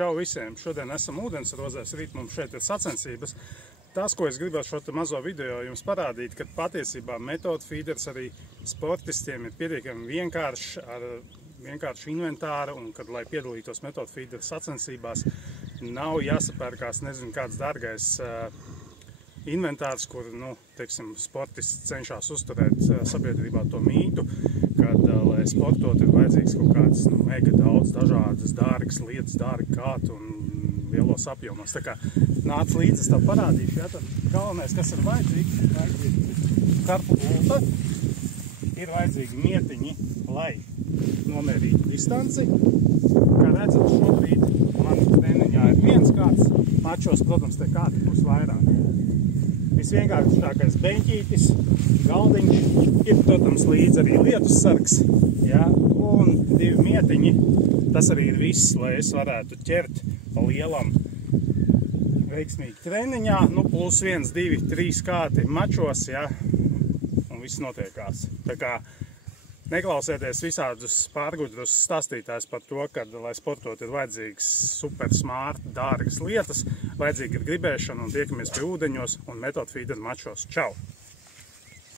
Čau visiem! Šodien esam ūdensrozēs, rīt mums šeit ir sacensības. Tas, ko es gribētu šo mazo video jums parādīt, ka patiesībā metodu feeders arī sportistiem ir pietiekami vienkāršs, ar vienkāršu inventāru, un kad, lai piedalītos metodu feeder sacensībās, nav jāsapērkās nezinu kāds dārgais inventārs, kur, teiksim, sportists cenšas uzturēt sabiedrībā to mītu, kad, lai sportot, ir vajadzīgs kaut kāds mega daudz dažādas dārgas lietas, dārgi kātu un lielos apjomos. Tā kā nāc līdzi, es tev parādīšu, ja, tad galvenais, kas ir vajadzīgs, karpu gulta, ir vajadzīgi mietiņi, lai nomērītu distanci. Kā redzat, šobrīd man treniņā ir viens kāds, mačos, protams, te kādi būs vairāk. Visvienkāršākais beņķītis, galdiņš, ir, protams, līdz arī lietussargs, ja, un 2 mietiņi. Tas arī ir viss, lai es varētu ķert pa lielam veiksmīgi treniņā, plus 1, 2, 3 kāti mačos, ja, un viss notiekās. Tā kā neklausieties visādus pārgudrus stāstītājs par to, ka, lai sportot, ir vajadzīgs super smart, dārgas lietas, vajadzīga ir gribēšana, un tiekamies pie ūdeņos un metodu feeder mačos. Čau!